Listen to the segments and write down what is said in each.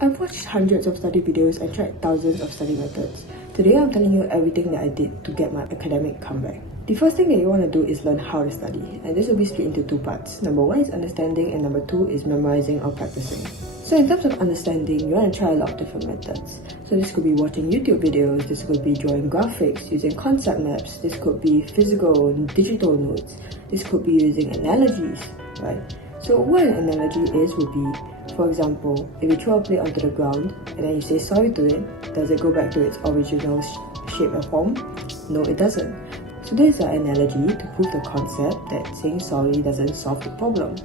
I've watched hundreds of study videos and tried thousands of study methods. Today I'm telling you everything that I did to get my academic comeback. The first thing that you want to do is learn how to study, and this will be split into two parts. Number one is understanding and number two is memorizing or practicing. So in terms of understanding, you want to try a lot of different methods. So this could be watching YouTube videos, this could be drawing graphics, using concept maps, this could be physical, digital notes, this could be using analogies, right? So what an analogy is would be, for example, if you throw a plate onto the ground and then you say sorry to it, does it go back to its original shape or form? No, it doesn't. So this is an analogy to prove the concept that saying sorry doesn't solve the problem.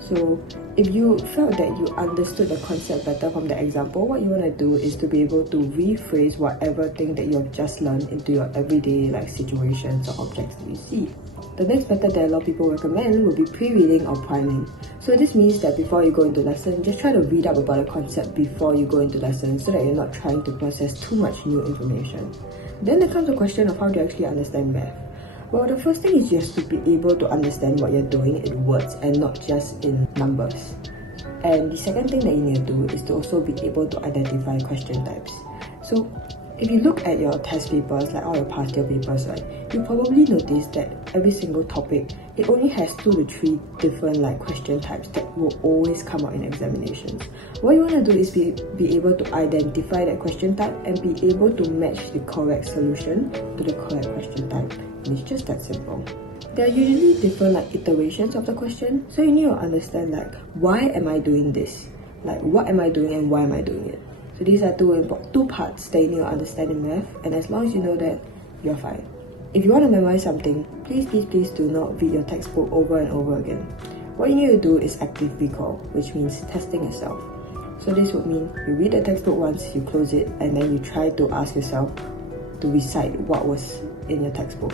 So if you felt that you understood the concept better from the example, what you want to do is to be able to rephrase whatever thing that you have just learned into your everyday situations or objects that you see. The next method that a lot of people recommend will be pre-reading or priming. So this means that before you go into lesson, just try to read up about the concept before you go into lesson so that you're not trying to process too much new information. Then there comes the question of how to actually understand math. Well, the first thing is just to be able to understand what you're doing in words and not just in numbers. And the second thing that you need to do is to also be able to identify question types. So if you look at your test papers, like all your past year papers, right, you probably notice that every single topic, it only has 2 to 3 different question types that will always come out in examinations. What you want to do is be able to identify that question type and be able to match the correct solution to the correct question type. And it's just that simple. There are usually different iterations of the question, so you need to understand why am I doing this? What am I doing and why am I doing it? So these are two parts that you need to understand in math, and as long as you know that, you're fine. If you want to memorize something, please do not read your textbook over and over again. What you need to do is active recall, which means testing yourself. So this would mean you read the textbook once, you close it, and then you try to ask yourself to recite what was in your textbook.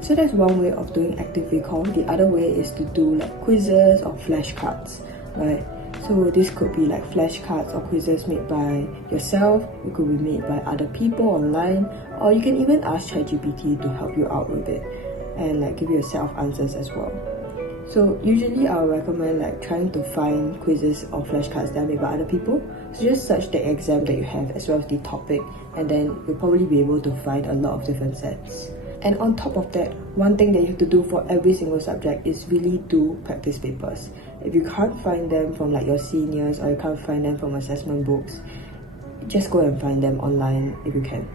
So that's one way of doing active recall. The other way is to do quizzes or flashcards, right? So this could be flashcards or quizzes made by yourself, it could be made by other people online, or you can even ask ChatGPT to help you out with it and give you a set of answers as well. So usually I'll recommend trying to find quizzes or flashcards that are made by other people. So just search the exam that you have as well as the topic, and then you'll probably be able to find a lot of different sets. And on top of that, one thing that you have to do for every single subject is really do practice papers. If you can't find them from your seniors or you can't find them from assessment books, just go and find them online if you can.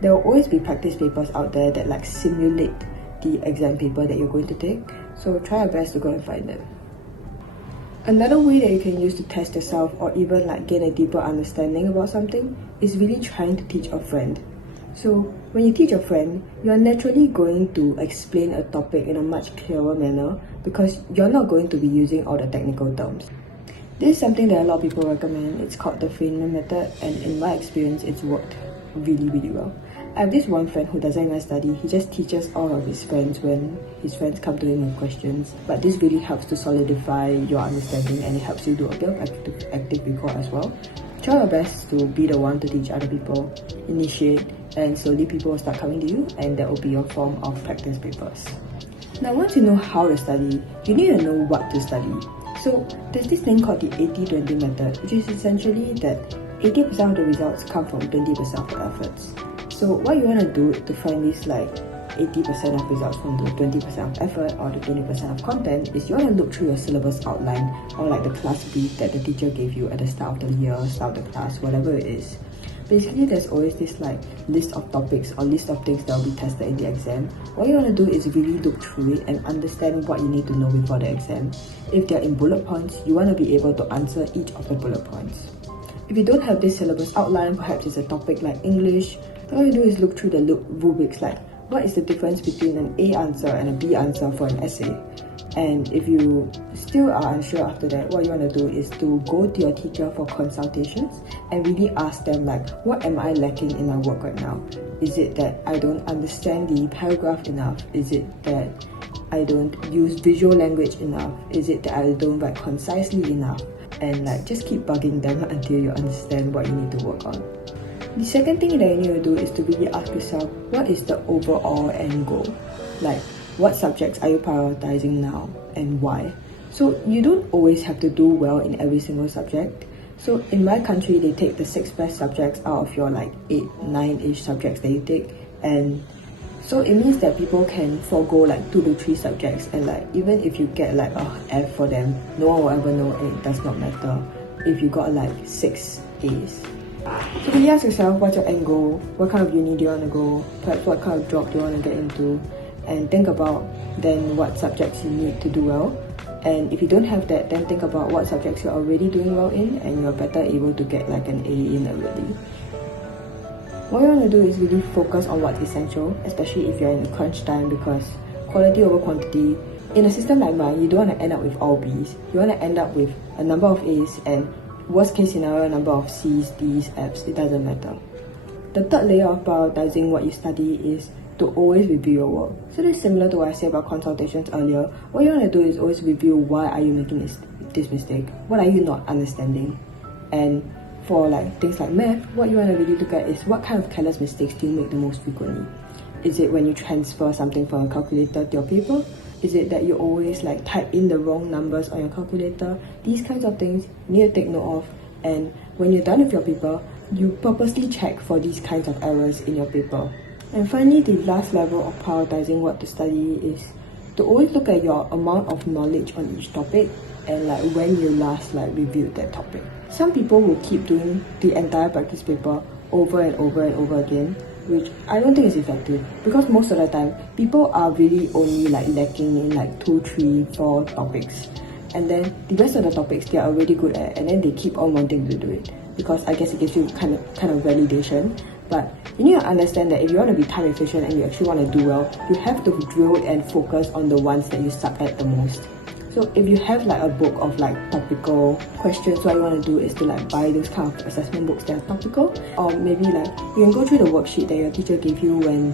There will always be practice papers out there that simulate the exam paper that you're going to take, so try your best to go and find them. Another way that you can use to test yourself or even gain a deeper understanding about something is really trying to teach a friend. So when you teach a friend, you are naturally going to explain a topic in a much clearer manner because you're not going to be using all the technical terms. This is something that a lot of people recommend. It's called the Feynman method, and in my experience, it's worked really well. I have this one friend who doesn't even study. He just teaches all of his friends when his friends come to him with questions. But this really helps to solidify your understanding, and it helps you do a bit of active recall as well. Try your best to be the one to teach other people, initiate, and slowly people will start coming to you, and that will be your form of practice papers. Now once you know how to study, you need to know what to study. So there's this thing called the 80-20 method, which is essentially that 80% of the results come from 20% of the efforts. So what you want to do to find this 80% of results from the 20% of effort or the 20% of content is you want to look through your syllabus outline or the class brief that the teacher gave you at the start of the year, start of the class, whatever it is. Basically, there's always this list of topics or list of things that will be tested in the exam. What you want to do is really look through it and understand what you need to know before the exam. If they're in bullet points, you want to be able to answer each of the bullet points. If you don't have this syllabus outline, perhaps it's a topic like English, all you do is look through the rubrics what is the difference between an A answer and a B answer for an essay. And if you still are unsure after that, what you want to do is to go to your teacher for consultations and really ask them what am I lacking in my work right now? Is it that I don't understand the paragraph enough? Is it that I don't use visual language enough? Is it that I don't write concisely enough? And just keep bugging them until you understand what you need to work on. The second thing that you need to do is to really ask yourself, what is the overall end goal? What subjects are you prioritizing now and why? So you don't always have to do well in every single subject. So in my country, they take the 6 best subjects out of your like 8, 9-ish subjects that you take, and so it means that people can forego like 2 to 3 subjects, and like even if you get like a F for them, no one will ever know, and it does not matter if you got like 6 A's. So can you ask yourself, what's your end goal? What kind of uni do you want to go? Perhaps what kind of job do you want to get into? And think about then what subjects you need to do well. And if you don't have that, then think about what subjects you're already doing well in, and you're better able to get like an A in already. What you want to do is really focus on what's essential, especially if you're in a crunch time, because quality over quantity. In a system like mine, you don't want to end up with all B's. You want to end up with a number of A's and worst case scenario, a number of C's, D's, F's, it doesn't matter. The third layer of prioritizing what you study is to always review your work. So this is similar to what I said about consultations earlier. What you want to do is always review why are you making this mistake? What are you not understanding? And for like things like math, what you want to really look at is what kind of careless mistakes do you make the most frequently? Is it when you transfer something from a calculator to your paper? Is it that you always like type in the wrong numbers on your calculator? These kinds of things you need to take note of, and when you're done with your paper, you purposely check for these kinds of errors in your paper. And finally, the last level of prioritizing what to study is to always look at your amount of knowledge on each topic and like when you last like reviewed that topic. Some people will keep doing the entire practice paper over and over and over again, which I don't think is effective, because most of the time people are really only like lacking in like 2, 3, 4 topics, and then the rest of the topics they are already good at, and then they keep on wanting to do it because I guess it gives you kind of validation. But you need to understand that if you want to be time efficient and you actually want to do well, you have to drill and focus on the ones that you suck at the most. So if you have like a book of like topical questions, what you want to do is to like buy those kind of assessment books that are topical, or maybe like you can go through the worksheet that your teacher gave you when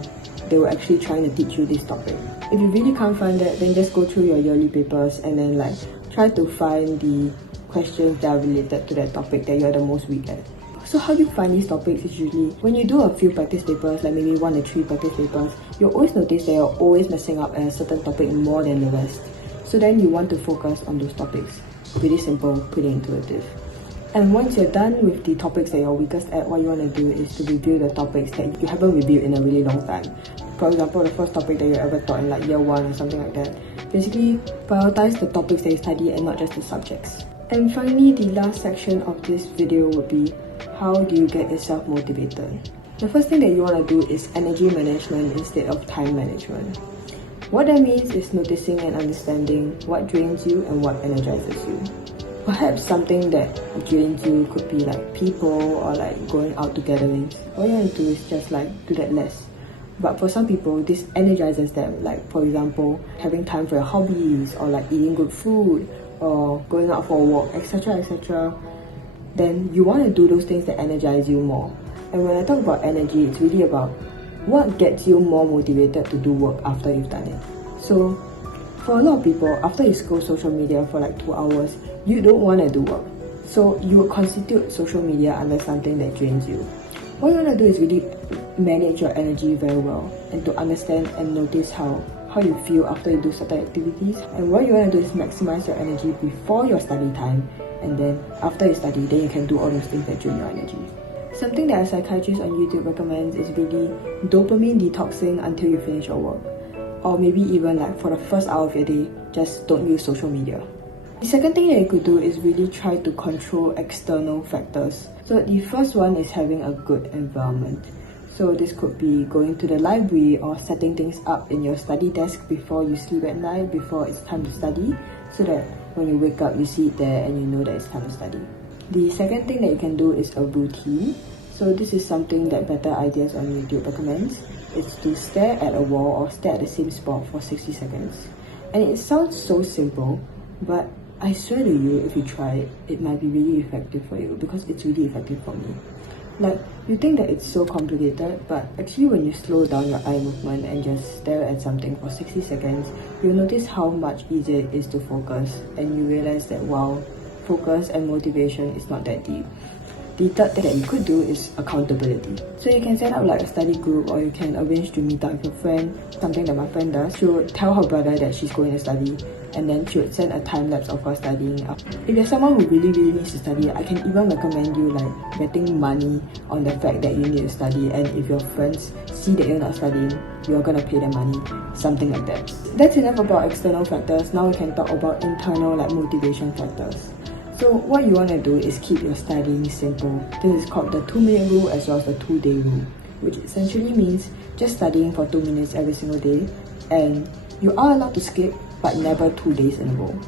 they were actually trying to teach you this topic. If you really can't find that, then just go through your yearly papers and then like try to find the questions that are related to that topic that you're the most weak at. So how you find these topics is usually when you do a few practice papers, like maybe 1 or 3 practice papers, you'll always notice that you're always messing up at a certain topic more than the rest. So then you want to focus on those topics. Pretty simple, pretty intuitive. And once you're done with the topics that you're weakest at, what you want to do is to review the topics that you haven't reviewed in a really long time. For example, the first topic that you ever taught in like year 1 or something like that. Basically, prioritize the topics that you study and not just the subjects. And finally, the last section of this video would be, how do you get yourself motivated? The first thing that you want to do is energy management instead of time management. What that means is noticing and understanding what drains you and what energizes you. Perhaps something that drains you could be like people or like going out to gatherings. What you want to do is just like do that less. But for some people, this energizes them, like for example, having time for your hobbies or like eating good food or going out for a walk, etc, etc. Then you want to do those things that energize you more. And when I talk about energy, it's really about what gets you more motivated to do work after you've done it. So for a lot of people, after you scroll social media for like 2 hours, you don't want to do work. So you will constitute social media under something that drains you. What you want to do is really manage your energy very well and to understand and notice how you feel after you do certain activities. And what you want to do is maximize your energy before your study time, and then after you study, then you can do all those things that drain your energy. Something that a psychiatrist on YouTube recommends is really dopamine detoxing until you finish your work. Or maybe even like for the first hour of your day, just don't use social media. The second thing that you could do is really try to control external factors. So the first one is having a good environment. So this could be going to the library or setting things up in your study desk before you sleep at night, before it's time to study, so that when you wake up, you see it there and you know that it's time to study. The second thing that you can do is a routine. So this is something that Better Ideas on YouTube recommends. It's to stare at a wall or stare at the same spot for 60 seconds. And it sounds so simple, but I swear to you, if you try it, it might be really effective for you, because it's really effective for me. Like, you think that it's so complicated, but actually when you slow down your eye movement and just stare at something for 60 seconds, you'll notice how much easier it is to focus, and you realize that wow, focus and motivation is not that deep. The third thing that you could do is accountability. So you can set up like a study group, or you can arrange to meet up with your friend. Something that my friend does, she would tell her brother that she's going to study, and then she would send a time lapse of her studying. If you're someone who really needs to study, I can even recommend you like betting money on the fact that you need to study, and if your friends see that you're not studying, you're gonna pay them money, something like that. That's enough about external factors. Now we can talk about internal like motivation factors. So what you want to do is keep your studying simple. This is called the 2-minute rule as well as the 2-day rule, which essentially means just studying for 2 minutes every single day, and you are allowed to skip, but never 2 days in a row.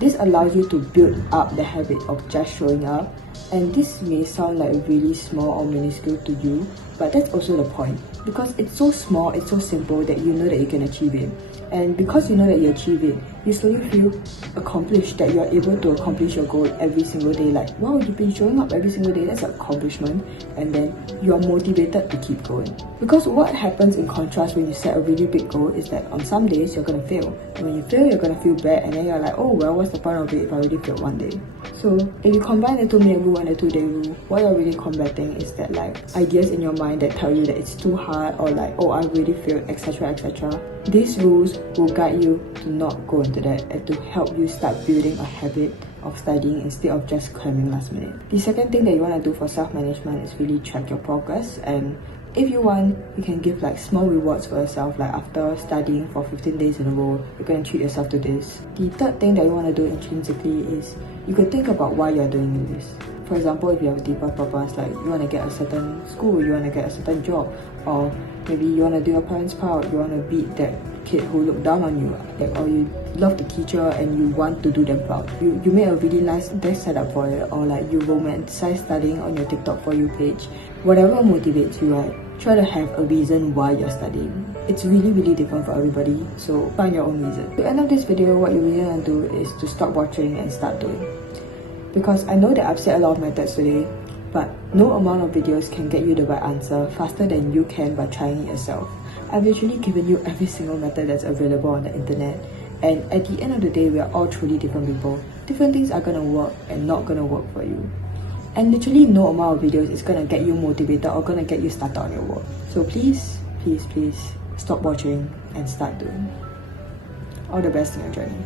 This allows you to build up the habit of just showing up, and this may sound like really small or minuscule to you, but that's also the point, because it's so small, it's so simple that you know that you can achieve it. And because you know that you achieve it, you slowly feel accomplished, that you're able to accomplish your goal every single day. Like, wow, you've been showing up every single day, that's an accomplishment. And then you're motivated to keep going. Because what happens in contrast when you set a really big goal is that on some days you're gonna fail. And when you fail, you're gonna feel bad, and then you're like, oh well, what's the point of it if I already failed one day? So if you combine the 2-minute rule and the 2-day rule, what you're really combating is that like ideas in your mind that tell you that it's too hard, or like, oh, I really failed, etc, etc. These rules will guide you to not go into that, and to help you start building a habit of studying instead of just cramming last minute. The second thing that you want to do for self-management is really track your progress, and if you want, you can give like small rewards for yourself, like after studying for 15 days in a row, you're going to treat yourself to this. The third thing that you want to do intrinsically is you could think about why you're doing this. For example, if you have a deeper purpose, like you want to get a certain school, you want to get a certain job, or maybe you want to do your parents proud, you want to beat that kid who looked down on you, like, or you love the teacher and you want to do them proud. You made a really nice desk setup for it, or like you romanticize studying on your TikTok For You page. Whatever motivates you, right? Try to have a reason why you're studying. It's really different for everybody, so find your own reason. To end of this video, what you really want to do is to stop watching and start doing. Because I know that I've said a lot of methods today, but no amount of videos can get you the right answer faster than you can by trying it yourself. I've literally given you every single method that's available on the internet, and at the end of the day, we are all truly different people. Different things are gonna work and not gonna work for you. And literally no amount of videos is gonna get you motivated or gonna get you started on your work. So please stop watching and start doing. All the best in your journey.